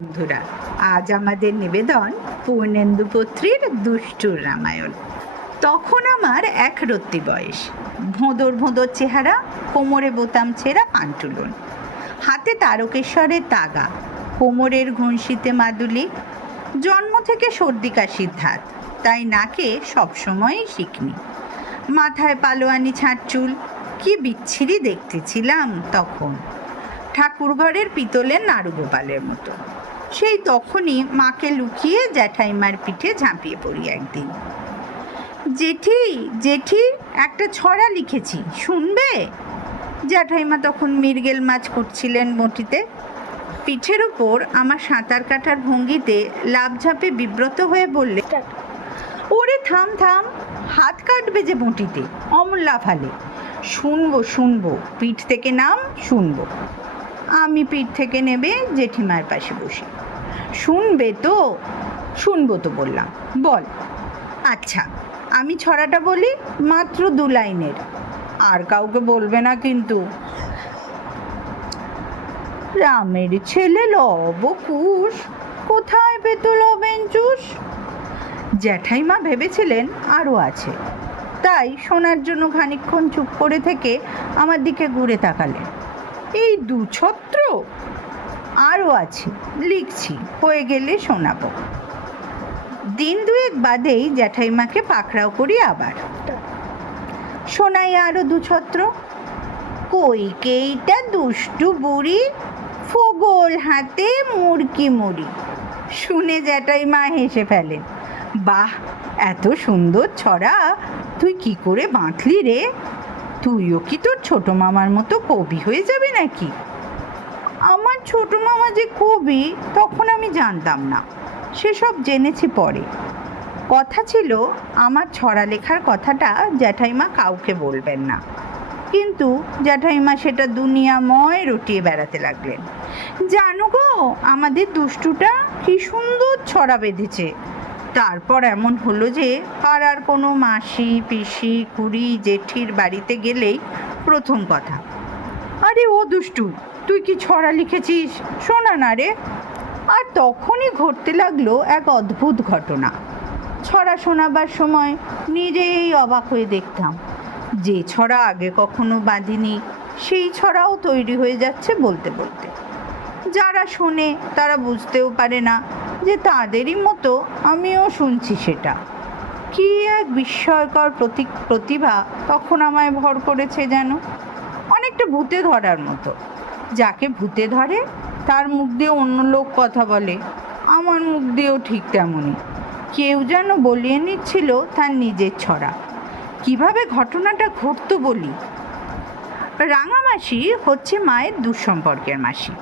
বন্ধুরা, আজ আমাদের নিবেদন পূর্ণেন্দু পত্রীর দুষ্টুর রামায়ণ। তখন আমার এক রত্তি বয়স, ভোঁদর ভোঁদর চেহারা, কোমরে বোতাম ছেঁড়া পান্টুলন, হাতে তারকেশ্বরের তাগা, কোমরের ঘুষিতে মাদুলি। জন্ম থেকে সর্দি কাশির ধাত, তাই নাকে সবসময়ই শিকনি, মাথায় পালোয়ানি ছাঁটচুল। কি বিচ্ছিরি দেখতেছিলাম তখন, ঠাকুরঘরের পিতলের নাড়ুগোপালের মতো। সেই তখনই মাকে লুকিয়ে জ্যাঠাইমার পিঠে ঝাঁপিয়ে পড়ি একদিন। জেঠি জেঠি, একটা ছড়া লিখেছি, শুনবে? জ্যাঠাইমা তখন মৃগেল মাছ করছিলেন বঁটিতে। পিঠের ওপর আমার সাঁতার কাটার ভঙ্গিতে লাফ ঝাঁপে বিব্রত হয়ে বললে, ওরে থাম থাম, হাত কাটবে যে বঁটিতে, অমন লাফালে। শুনবো শুনবো, পিঠ থেকে নাম, শুনবো। আমি পিঠ থেকে নেবে জেঠিমার পাশে বসি। শুনবে তো? শুনবো তো বললাম, বল। আচ্ছা, আমি ছড়াটা বলি, মাত্র 2 লাইনের, আর কাউকে বলবে না কিন্তু। রামের ছেলে লব কুশ, কোথায় পেত লবেন চুষ। জ্যাঠাইমা ভেবেছিলেন আরও আছে, তাই শোনার জন্য খানিকক্ষণ চুপ করে থেকে আমার দিকে ঘুরে তাকালেন। এই 2 ছত্র? আরও আছে, লিখছি, হয়ে গেলে শোনাবো। দিন 2 বাদেই জ্যাঠাইমাকে পাকড়াও করি আবার। শোনাই আরও 2 ছত্র। কইকেইটা দুষ্টু বুড়ি, ফগল হাতে মুড়কি মুড়ি। শুনে জ্যাঠাইমা হেসে ফেলেন। বাহ, এত সুন্দর ছড়া তুই কি করে বাঁধলি রে? তুইও কি তোর ছোট মামার মতো কবি হয়ে যাবে নাকি? আমার ছোট মামা যে কবি তখন আমি জানতাম না, সেসব জেনেছি পরে। কথা ছিল আমার ছড়া লেখার কথাটা জ্যাঠাইমা কাউকে বলবেন না, কিন্তু জ্যাঠাইমা সেটা দুনিয়াময় রটিয়ে বেড়াতে লাগলেন। জানো গো, আমাদের দুষ্টুটা কি সুন্দর ছড়া বেঁধেছে। তারপর এমন হলো যে পাড়ার কোনো মাসি পিসি খুড়ি জেঠির বাড়িতে গেলেই প্রথম কথা, আরে ও দুষ্টু, তুই কি ছড়া লিখেছিস, শোনা না রে। আর তখনই ঘটতে লাগলো এক অদ্ভুত ঘটনা। ছড়া শোনাবার সময় নিজেই অবাক হয়ে দেখতাম, যে ছড়া আগে কখনো বাঁধিনি সেই ছড়াও তৈরি হয়ে যাচ্ছে বলতে বলতে। যারা শোনে তারা বুঝতেও পারে না যে তাদেরই মতো আমিও শুনছি সেটা। কি এক বিস্ময়কর প্রতিভা তখন আমায় ভর করেছে যেন, অনেকটা ভূতে ধরার মতো। যাকে ভূতে ধরে তার মুখ দিয়ে অন্য লোক কথা বলে, আমার মুখ দিয়েও ঠিক তেমনই। কেউ যেন বলিয়ে নিচ্ছিল তার নিজের ছড়া। কিভাবে ঘটনাটা ঘটতো বলি। রাঙা মাসি হচ্ছে মায়ের দুঃসম্পর্কের মাসি,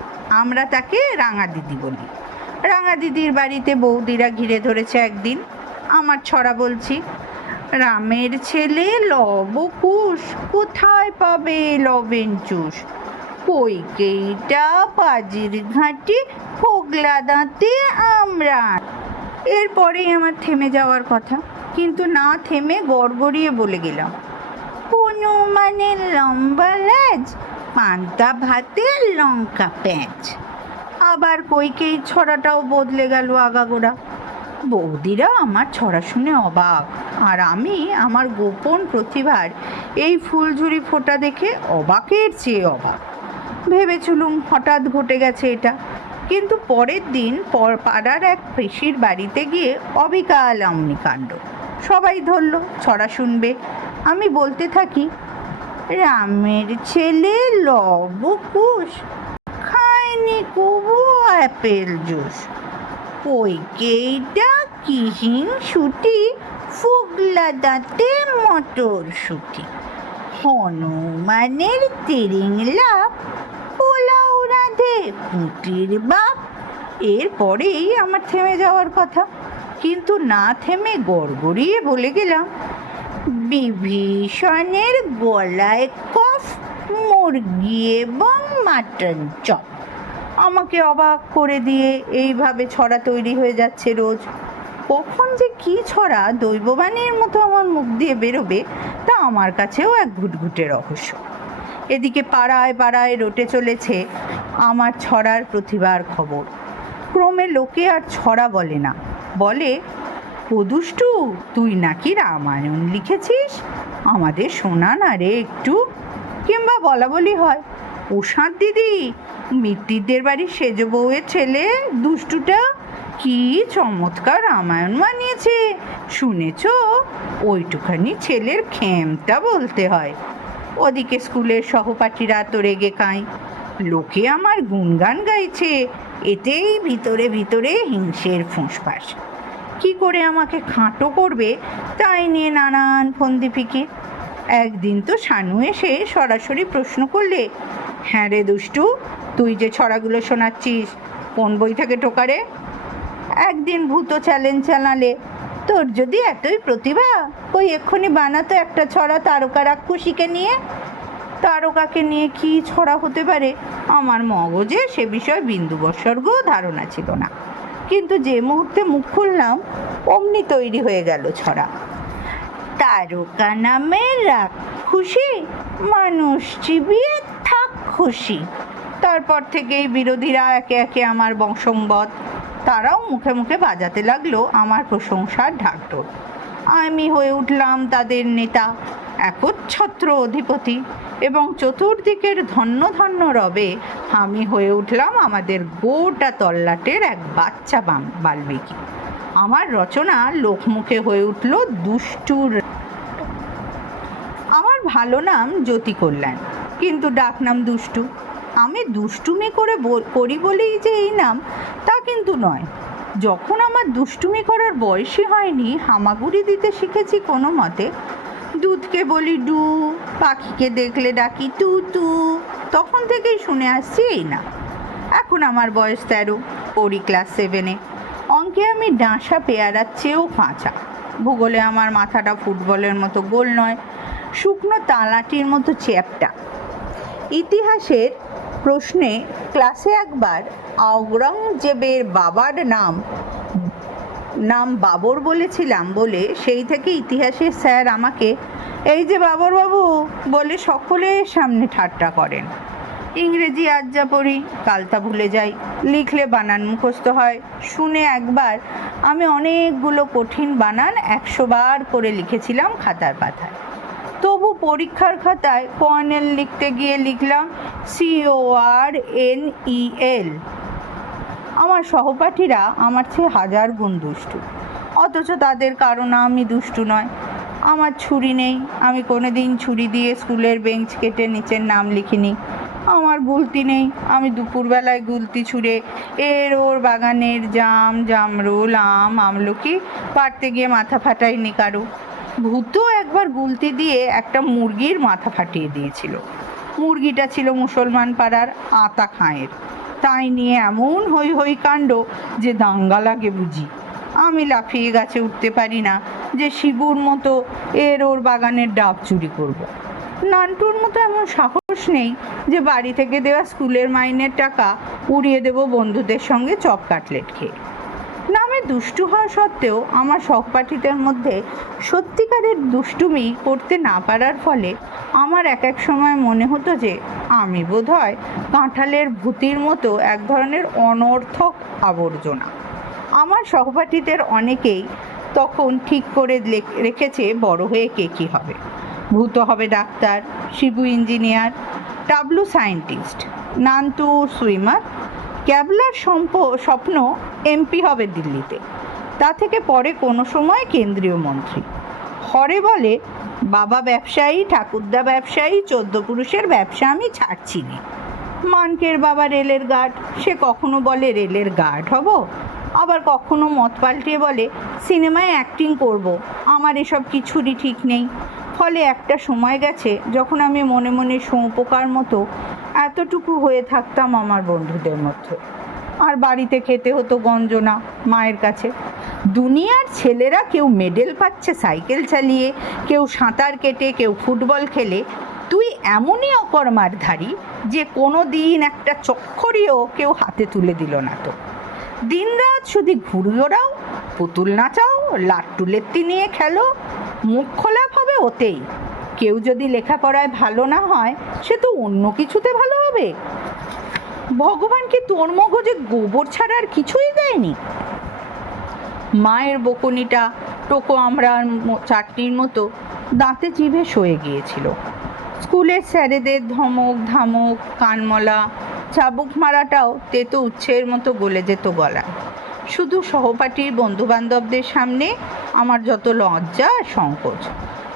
আমরা তাকে রাঙা দিদি বলি। রাঙা দিদির বাড়িতে বৌদিরা ঘিরে ধরেছে একদিন। আমার ছড়া বলছি, রামের ছেলে লব কুশ, কোথায় পাবে লবেন চুষ। কইকেইটা পাজির ঘাটি, ফোগলা দাঁতে আমরা। এরপরেই আমার থেমে যাওয়ার কথা, কিন্তু না থেমে গড়গড়িয়ে বলে গেলাম, হনুমানের লম্বা লেজ, পান্তা ভাতে লঙ্কা প্যাঁচ। আবার কইকেই ছড়াটাও বদলে গেল আগাগোড়া। বৌদিরা আমার ছড়া শুনে অবাক, আর আমি আমার গোপন প্রতিভার এই ফুলঝুরি ফোঁটা দেখে অবাকের চেয়ে অবাক। ভেবেছিলুম হঠাৎ ঘটে গেছে এটা, কিন্তু পরের দিন পাড়ার এক পেশির বাড়িতে গিয়ে অবিকাল অমনিকাণ্ড। সবাই ধরল ছড়া শুনবে। আমি বলতে থাকি, রামের ছেলে লব কুশ, খায়নি কবু অ্যাপেল জুস। কইকেইটা কি হিংসুটি, ফোগলা দাঁতে মটরশুঁটি। হনুমানের তেরিং লাভ, পোলাও রাঁধে পুঁটির বাপ। এরপরেই আমার থেমে যাওয়ার কথা, কিন্তু না থেমে গড়গড়িয়ে বলে গেলাম, বিভীষণের গলায় কফ, মুরগি এবং মাটন চপ। আমাকে অবাক করে দিয়ে এইভাবে ছড়া তৈরি হয়ে যাচ্ছে রোজ। কখন যে কি ছড়া দৈববাণীর মতো আমার মুখ দিয়ে বেরোবে তা আমার কাছেও এক ঘুটঘুটে রহস্য। এদিকে পাড়ায় পাড়ায় রটে চলেছে আমার ছড়ার প্রতিভার খবর। ক্রমে লোকে আর ছড়া বলে না, বলে ও দুষ্টু, তুই নাকি রামায়ণ লিখেছিস, আমাদের শোনা না রে একটু। কিংবা বলা বলি হয়, ও সাঁত দিদি, মিত্তিরদের বাড়ির সেজ বউয়ের ছেলে দুষ্টুটা কি চমৎকার রামায়ণ বানিয়েছে, শুনেছ? ওইটুখানি ছেলের খেমটা বলতে হয়। ওদিকে স্কুলের সহপাঠীরা তো রেগে কাঁই, লোকে আমার গুণগান গাইছে, এতেই ভিতরে ভিতরে হিংসের ফুঁসফাঁস। কি করে আমাকে খাটো করবে তাই নিয়ে নানান ফন্দি ফিকির। একদিন তো শানু এসে সরাসরি প্রশ্ন করলে, হ্যাঁ রে দুষ্টু, তুই যে ছড়াগুলো শোনাচ্ছিস কোন বই থেকে টোকারে? একদিন ভূত চ্যালেঞ্জ চালালে, তোর যদি এতই প্রতিভা, ওই এক্ষুনি বানাতো একটা ছড়া তারকা রাক্ষসীকে নিয়ে। তারকাকে নিয়ে কি ছড়া হতে পারে আমার মগজে সে বিষয়ে বিন্দুবৎসর্গও ধারণা ছিল না, কিন্তু যে মুহূর্তে মুখ খুললাম অমনি তৈরি হয়ে গেল ছড়া। তারকা নামে রাক্ষসী, মানুষ চিবিয়ে থাক খুশি। তারপর থেকেই বিরোধীরা একে একে আমার বংশংবদ, তারাও মুখে মুখে বাজাতে লাগলো আমার প্রশংসার ঢাকঢোল। আমি হয়ে উঠলাম তাদের নেতা, একচ্ছত্র অধিপতি, এবং চতুর্দিকের ধন্য ধন্য রবে আমি হয়ে উঠলাম আমাদের গোটা তল্লাটের এক বাচ্চা বাল্মীকি। আমার রচনা লোকমুখে হয়ে উঠল দুষ্টুর। আমার ভালো নাম জ্যোতি কল্যাণ, কিন্তু ডাকনাম দুষ্টু। আমি দুষ্টুমি করি বলেই যে এই নাম তা কিন্তু নয়। যখন আমার দুষ্টুমি করার বয়সই হয়নি, হামাগুড়ি দিতে শিখেছি কোনো মতে। দুধকে বলি ডু, পাখিকে দেখলে ডাকি তু তু, তখন থেকেই শুনে আসছি এই না। এখন আমার বয়স 13, পড়ি ক্লাস 7-এ। অঙ্কে আমি ডাঁসা পেয়ারার চেয়েও কাঁচা। ভূগোলে আমার মাথাটা ফুটবলের মতো গোল নয়, শুকনো তালাটির মতো চ্যাপ্টা। ইতিহাসের প্রশ্নে ক্লাসে একবার আওরঙ্গজেবের বাবার নাম বাবর বলেছিলাম বলে সেই থেকে ইতিহাসের স্যার আমাকে এই যে বাবর বাবু বলে সকলের সামনে ঠাট্টা করেন। ইংরেজি আজ যা পড়ি কাল তা ভুলে যাই, লিখলে বানান মুখস্থ হয়। শুনে একবার আমি অনেকগুলো কঠিন বানান 100 বার করে লিখেছিলাম খাতার পাতায়। তবু পরীক্ষার খাতায় কর্নেল লিখতে গিয়ে লিখলাম CORNEL। আমার সহপাঠীরা আমার চেয়ে 1000 গুণ দুষ্টু, অথচ তাদের কারণ আমি দুষ্টু নয়। আমার ছুরি নেই, আমি কোনোদিন ছুরি দিয়ে স্কুলের বেঞ্চ কেটে নিচের নাম লিখিনি। আমার গুলতি নেই, আমি দুপুরবেলায় গুলতি ছুঁড়ে এর ওর বাগানের জাম, জামরুল, আম, আমলকি পাড়তে গিয়ে মাথা ফাটাইনি কারো। ভূত একবার গুলতি দিয়ে একটা মুরগির মাথা ফাটিয়ে দিয়েছিল। মুরগিটা ছিল মুসলমান পাড়ার আতা খাঁয়ের, তাই নিয়ে এমন হই হই কাণ্ড যে দাঙ্গা লাগে বুঝি। আমি লাফিয়ে গাছে উঠতে পারি না যে শিবুর মতো এর ওর বাগানের ডাব চুরি করব। নান্টুর মতো এমন সাহস নেই যে বাড়ি থেকে দেওয়া স্কুলের মাইনের টাকা উড়িয়ে দেব বন্ধুদের সঙ্গে চপ কাটলেট খেয়ে। নামে দুষ্টু হওয়া সত্ত্বেও আমার সহপাঠীদের মধ্যে সত্যিকারের দুষ্টুমি করতে না পারার ফলে আমার এক এক সময় মনে হতো যে আমি বোধহয় কাঁঠালের ভূতির মতো এক ধরনের অনর্থক আবর্জনা। আমার সহপাঠীদের অনেকেই তখন ঠিক করে রেখেছে বড় হয়ে কে কী হবে। ভূত হবে doctor, Shibu engineer, Tablu scientist, Nantu swimmer, ক্যাবলার স্বপ্ন MP হবে দিল্লিতে, তা থেকে পরে কোনো সময় কেন্দ্রীয় মন্ত্রী। হরে বলে বাবা ব্যবসায়ী, ঠাকুরদা ব্যবসায়ী, 14 পুরুষের ব্যবসা আমি ছাড়ছি নে। মানকের বাবা রেলের গার্ড, সে কখনো বলে রেলের গার্ড হব, আবার কখনো মত পাল্টিয়ে বলে সিনেমায় অ্যাক্টিং করব। আমার এসব কিছুরই ঠিক নেই। ফলে একটা সময় গেছে যখন আমি মনে মনে শুঁয়োপোকার মতো এতটুকু হয়ে থাকতাম আমার বন্ধুদের মধ্যে, আর বাড়িতে খেতে হতো গঞ্জনা মায়ের কাছে। দুনিয়ার ছেলেরা কেউ মেডেল পাচ্ছে সাইকেল চালিয়ে, কেউ সাঁতার কেটে, কেউ ফুটবল খেলে, তুই এমনই অকর্মারধারী যে কোনো দিন একটা চক্করিও কেউ হাতে তুলে দিল না। তো দিনরাত শুধু ঘুড়ি ওড়াও, পুতুল নাচাও, লাট্টু লেত্তি নিয়ে খেলো, মুখ খোলাপ হবে ওতেই। কেউ যদি লেখাপড়ায় ভালো না হয় সে তো অন্য কিছুতে ভালো হবে। ভগবান কি তোর মগজে গোবর ছাড়া আর কিছুই দেয়নি? মায়ের বকুনিটা টোকো আমরা চাটনির মতো দাঁতে জিভে সয়ে গিয়েছিল। স্কুলের স্যারেদের ধমক ধামক, কানমলা, চাবুক মারাটাও তেতো উচ্ছের মতো গলে যেত গলায়। শুধু সহপাঠীর বন্ধুবান্ধবদের সামনে আমার যত লজ্জা আর সংকোচ।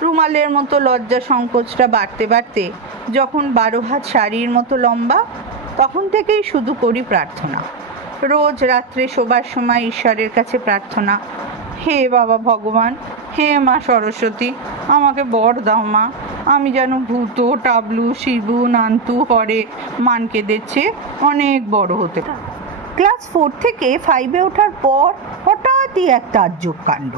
রুমালের মতো লজ্জা সংকোচটা বাড়তে বাড়তে যখন 12 হাত শাড়ির মতো লম্বা, তখন থেকেই শুধু করি প্রার্থনা। রোজ রাত্রে শোবার সময় ঈশ্বরের কাছে প্রার্থনা, হে বাবা ভগবান, হে মা সরস্বতী, আমাকে বর দাও মা, আমি যেন ভূত, টাবলু, শিবু, নান্তু, হরে, মানকেদের চেয়ে অনেক বড় হতে পারি। ক্লাস 4 থেকে 5-এ ওঠার পর হঠাৎই এক তাজ্জব কাণ্ড।